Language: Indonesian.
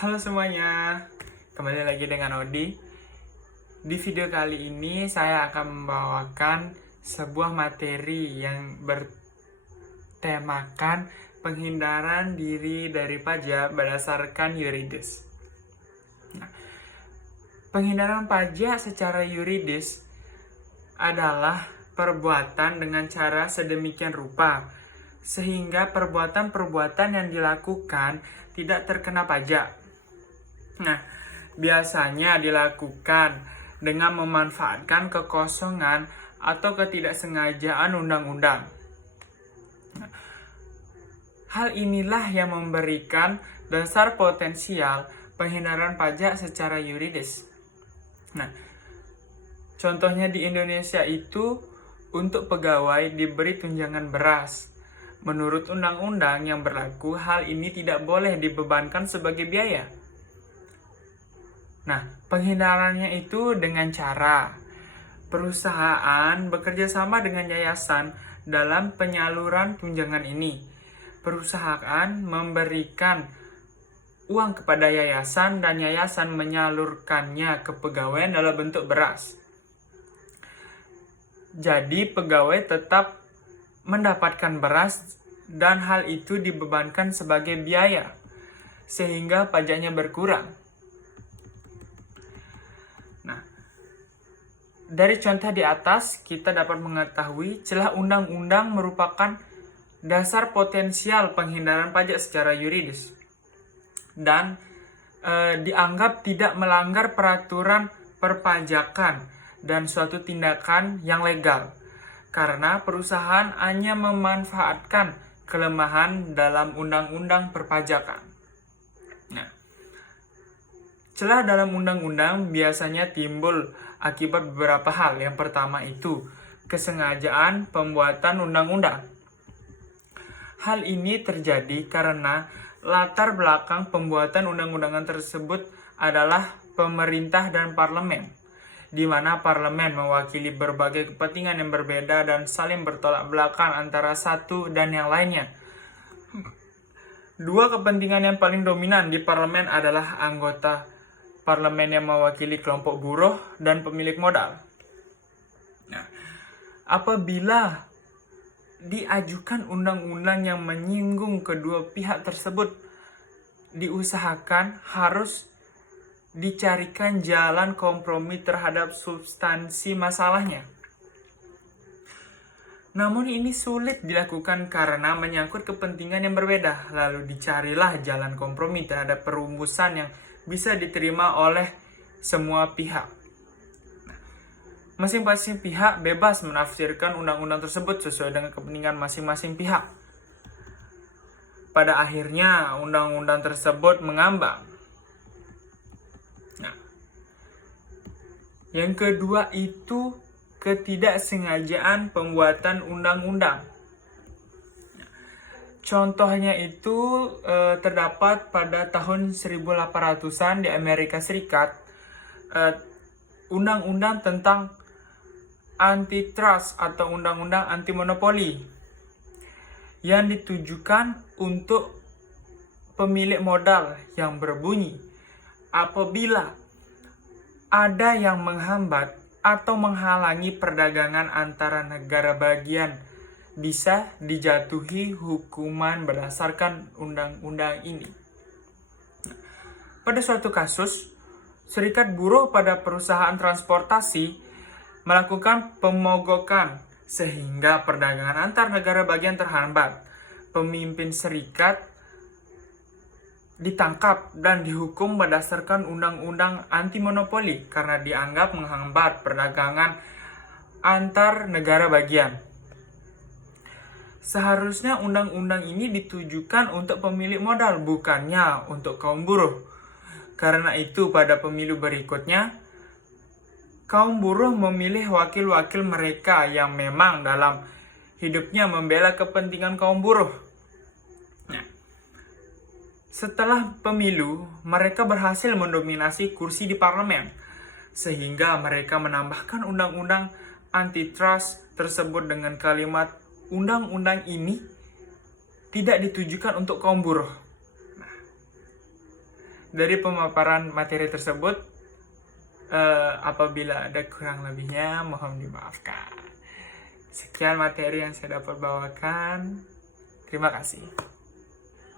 Halo semuanya, kembali lagi dengan Odi. Di video kali ini saya akan membawakan sebuah materi yang bertemakan penghindaran diri dari pajak berdasarkan yuridis. Penghindaran pajak secara yuridis adalah perbuatan dengan cara sedemikian rupa sehingga perbuatan-perbuatan yang dilakukan tidak terkena pajak. Nah, biasanya dilakukan dengan memanfaatkan kekosongan atau ketidaksengajaan undang-undang. Hal inilah yang memberikan dasar potensial penghindaran pajak secara yuridis. Nah, contohnya di Indonesia itu untuk pegawai diberi tunjangan beras. Menurut undang-undang yang berlaku, hal ini tidak boleh dibebankan sebagai biaya. Nah, penghindarannya itu dengan cara perusahaan bekerja sama dengan yayasan dalam penyaluran tunjangan ini. Perusahaan memberikan uang kepada yayasan dan yayasan menyalurkannya ke pegawai dalam bentuk beras. Jadi pegawai tetap mendapatkan beras dan hal itu dibebankan sebagai biaya sehingga pajaknya berkurang. Nah, dari contoh di atas kita dapat mengetahui celah undang-undang merupakan dasar potensial penghindaran pajak secara yuridis dan dianggap tidak melanggar peraturan perpajakan dan suatu tindakan yang legal karena perusahaan hanya memanfaatkan kelemahan dalam undang-undang perpajakan. Nah, celah dalam undang-undang biasanya timbul akibat beberapa hal. Yang pertama itu kesengajaan pembuatan undang-undang. Hal ini terjadi karena latar belakang pembuatan undang-undangan tersebut adalah pemerintah dan parlemen, di mana parlemen mewakili berbagai kepentingan yang berbeda dan saling bertolak belakang antara satu dan yang lainnya. Dua kepentingan yang paling dominan di parlemen adalah anggota parlemen yang mewakili kelompok buruh dan pemilik modal. Nah, apabila diajukan undang-undang yang menyinggung kedua pihak tersebut, diusahakan harus dicarikan jalan kompromi terhadap substansi masalahnya. Namun ini sulit dilakukan karena menyangkut kepentingan yang berbeda, lalu dicarilah jalan kompromi terhadap perumusan yang bisa diterima oleh semua pihak. Masing-masing pihak bebas menafsirkan undang-undang tersebut sesuai dengan kepentingan masing-masing pihak. Pada akhirnya, undang-undang tersebut mengambang. Nah, yang kedua itu ketidaksengajaan pembuatan undang-undang. Contohnya itu terdapat pada tahun 1800-an di Amerika Serikat, undang-undang tentang antitrust atau undang-undang anti monopoli yang ditujukan untuk pemilik modal yang berbunyi apabila ada yang menghambat atau menghalangi perdagangan antara negara bagian bisa dijatuhi hukuman berdasarkan undang-undang ini. Pada suatu kasus, serikat buruh pada perusahaan transportasi melakukan pemogokan sehingga perdagangan antar negara bagian terhambat. Pemimpin serikat ditangkap dan dihukum berdasarkan undang-undang anti monopoli karena dianggap menghambat perdagangan antar negara bagian. Seharusnya undang-undang ini ditujukan untuk pemilik modal, bukannya untuk kaum buruh. Karena itu pada pemilu berikutnya, kaum buruh memilih wakil-wakil mereka yang memang dalam hidupnya membela kepentingan kaum buruh. Nah, setelah pemilu, mereka berhasil mendominasi kursi di parlemen, sehingga mereka menambahkan undang-undang antitrust tersebut dengan kalimat undang-undang ini tidak ditujukan untuk kaum buruh. dari pemaparan materi tersebut. Apabila ada kurang lebihnya, mohon dimaafkan. Sekian materi yang saya dapat bawakan. Terima kasih.